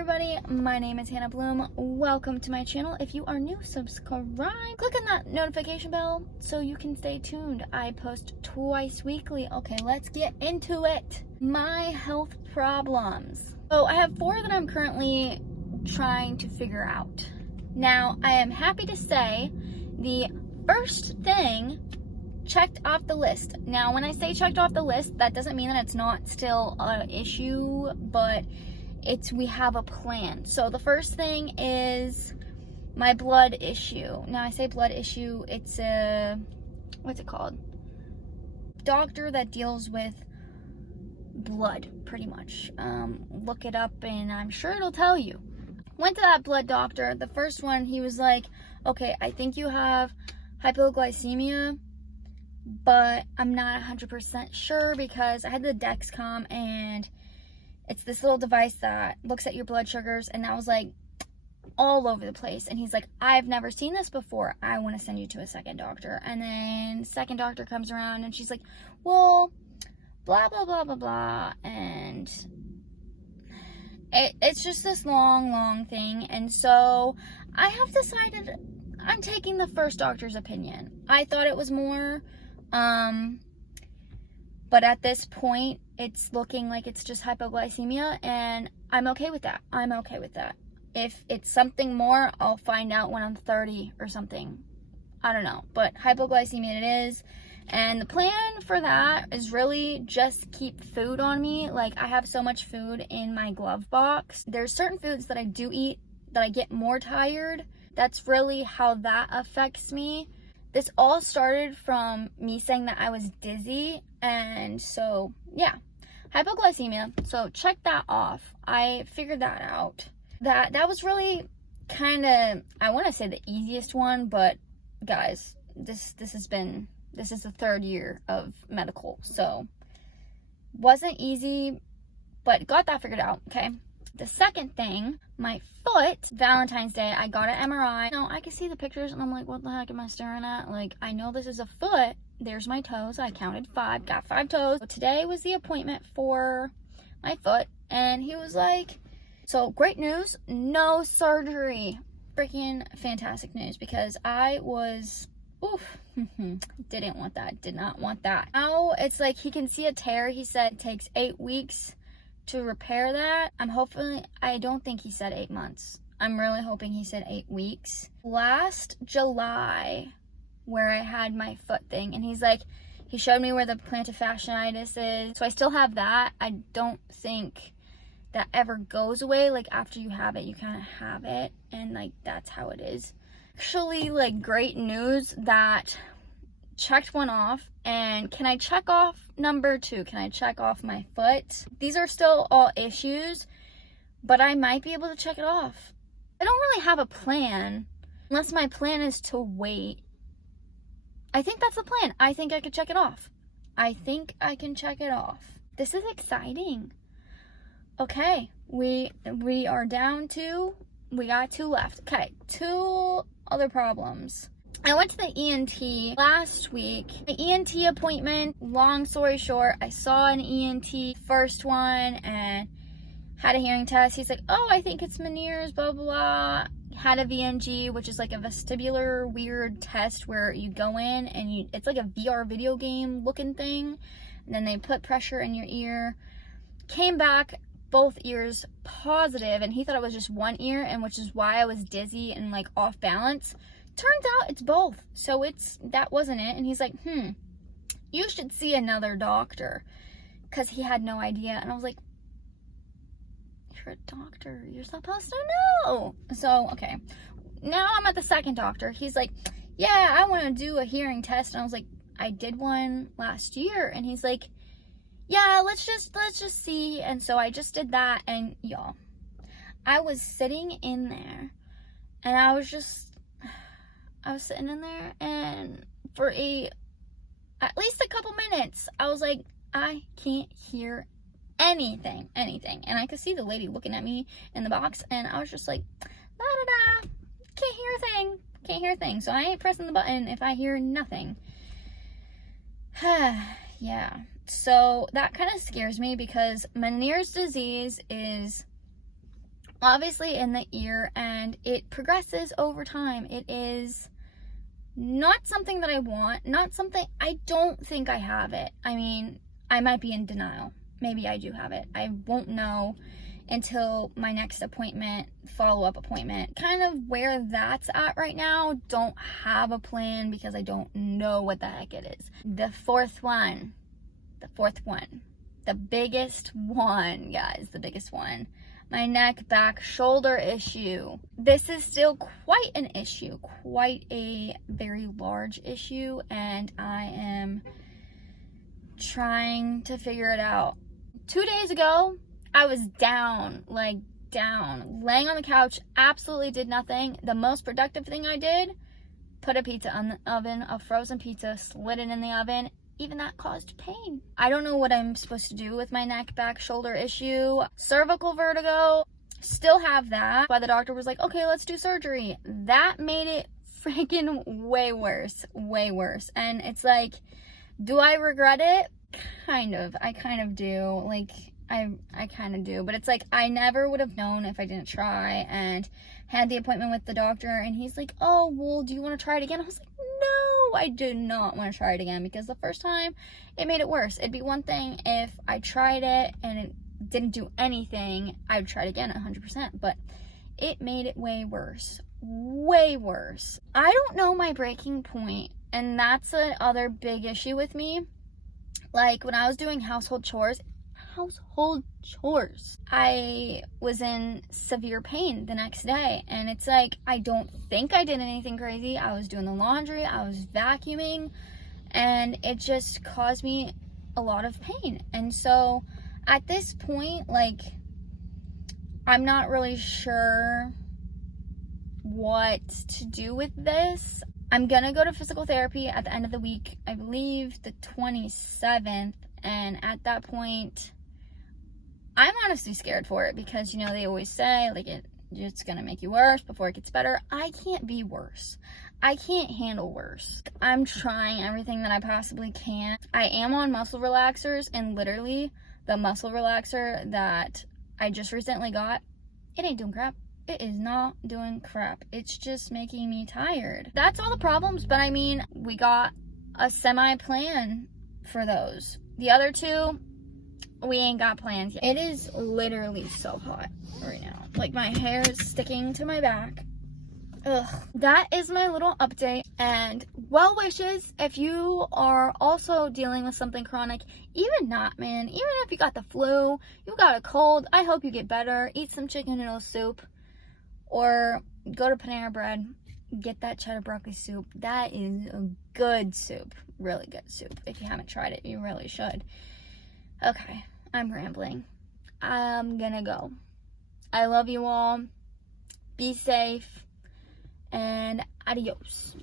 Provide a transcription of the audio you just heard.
everybody, my name is Hannah Bloom. Welcome to my channel. If you are new, subscribe. Click on that notification bell so you can stay tuned. I post twice weekly. Okay, let's get into it. My health problems. So I have 4 that I'm currently trying to figure out. Now, I am happy to say the first thing checked off the list. Now, when I say checked off the list, that doesn't mean that it's not still an issue, but we have a plan. So the first thing is my blood issue. Now I say blood issue, it's what's it called? Doctor that deals with blood, pretty much. Look it up and I'm sure it'll tell you. Went to that blood doctor. The first one, he was like, okay, I think you have hypoglycemia, but I'm not 100% sure because I had the Dexcom and it's this little device that looks at your blood sugars, and that was like all over the place. And he's like, I've never seen this before. I want to send you to a second doctor. And then second doctor comes around and she's like, well, blah, blah, blah, blah, blah. And it's just this long thing. And so I have decided I'm taking the first doctor's opinion. I thought it was more, but at this point, it's looking like it's just hypoglycemia, and I'm okay with that. I'm okay with that. If it's something more, I'll find out when I'm 30 or something. I don't know, but hypoglycemia it is. And the plan for that is really just keep food on me. Like, I have so much food in my glove box. There's certain foods that I do eat that I get more tired. That's really how that affects me. This all started from me saying that I was dizzy, and so yeah, hypoglycemia. So check that off. I figured that out. That was really kind of, I want to say, the easiest one, but guys, this is the 3rd year of medical, so wasn't easy, but got that figured out. Okay. The second thing, my foot, Valentine's Day, I got an MRI. Now, I can see the pictures and I'm like, what the heck am I staring at? Like, I know this is a foot. There's my toes. I counted 5, got 5 toes. So today was the appointment for my foot, and he was like, so great news, no surgery. Freaking fantastic news, because I was, didn't want that, did not want that. Now it's like he can see a tear. He said it takes 8 weeks to repair that. I don't think he said 8 months. I'm really hoping he said 8 weeks. Last July, where I had my foot thing, and he's like, he showed me where the plantar fasciitis is. So I still have that. I don't think that ever goes away. Like, after you have it, you kind of have it, and like, that's how it is. Actually, like, great news that checked one off. And can I check off number 2? Can I check off my foot? These are still all issues, but I might be able to check it off. I don't really have a plan, unless my plan is to wait. I think that's the plan. I think I could check it off. I think I can check it off. This is exciting. Okay, we are down to, we got 2 left. Okay, 2 other problems. I went to the ENT last week. The ENT appointment, long story short, I saw an ENT, first one, and had a hearing test. He's like, oh, I think it's Meniere's, blah, blah, blah. Had a VNG, which is like a vestibular weird test where you go in and it's like a VR video game looking thing. And then they put pressure in your ear. Came back, both ears positive, and he thought it was just one ear, and which is why I was dizzy and like off balance. Turns out it's both. So that wasn't it. And he's like, you should see another doctor, because he had no idea. And I was like, you're a doctor, you're supposed to know. So okay, now I'm at the second doctor. He's like, yeah, I want to do a hearing test. And I was like, I did one last year. And he's like, yeah, let's just see. And so I just did that, and y'all, I was sitting in there, and I was sitting in there, and for at least a couple minutes, I was like, I can't hear anything. And I could see the lady looking at me in the box, and I was just like, da-da-da, can't hear a thing. So I ain't pressing the button if I hear nothing. Yeah, so that kind of scares me, because Meniere's disease is obviously in the ear, and it progresses over time. It is not something that I want, not something, I don't think I have it. I mean, I might be in denial. Maybe I do have it. I won't know until my next appointment, follow-up appointment. Kind of where that's at right now. Don't have a plan because I don't know what the heck it is. The fourth one, the biggest one, guys, the biggest one. My neck, back, shoulder issue. This is still quite an issue, quite a very large issue, and I am trying to figure it out. 2 days ago, I was down, laying on the couch, absolutely did nothing. The most productive thing I did, put a pizza on the oven, a frozen pizza, slid it in the oven. Even that caused pain. I don't know what I'm supposed to do with my neck, back, shoulder issue. Cervical vertigo, still have that. But the doctor was like, okay, let's do surgery. That made it freaking way worse. And it's like, do I regret it? Kind of. I kind of do. Like, I kind of do. But it's like, I never would have known if I didn't try, and had the appointment with the doctor, and he's like, oh, well, do you want to try it again? I was like, no, I did not want to try it again, because the first time it made it worse. It'd be one thing if I tried it and it didn't do anything, I would try it again 100%, but it made it way worse. I don't know my breaking point, and that's another big issue with me. Like, when I was doing household chores, I was in severe pain the next day, and it's like, I don't think I did anything crazy. I was doing the laundry, I was vacuuming, and it just caused me a lot of pain. And so at this point, like, I'm not really sure what to do with this. I'm gonna go to physical therapy at the end of the week, I believe the 27th, and at that point, I'm honestly scared for it, because, you know, they always say, like, it's gonna make you worse before it gets better. I can't be worse. I can't handle worse. I'm trying everything that I possibly can. I am on muscle relaxers, and literally the muscle relaxer that I just recently got, it ain't doing crap. It is not doing crap. It's just making me tired. That's all the problems, but I mean, we got a semi-plan for those. The other two, we ain't got plans yet. It is literally so hot right now. Like, my hair is sticking to my back. Ugh. That is my little update, and well wishes if you are also dealing with something chronic. Even not, man. Even if you got the flu, you got a cold, I hope you get better. Eat some chicken noodle soup, or go to Panera Bread, get that cheddar broccoli soup. That is a good soup. Really good soup. If you haven't tried it, you really should. Okay, I'm rambling. I'm gonna go. I love you all. Be safe, and adios.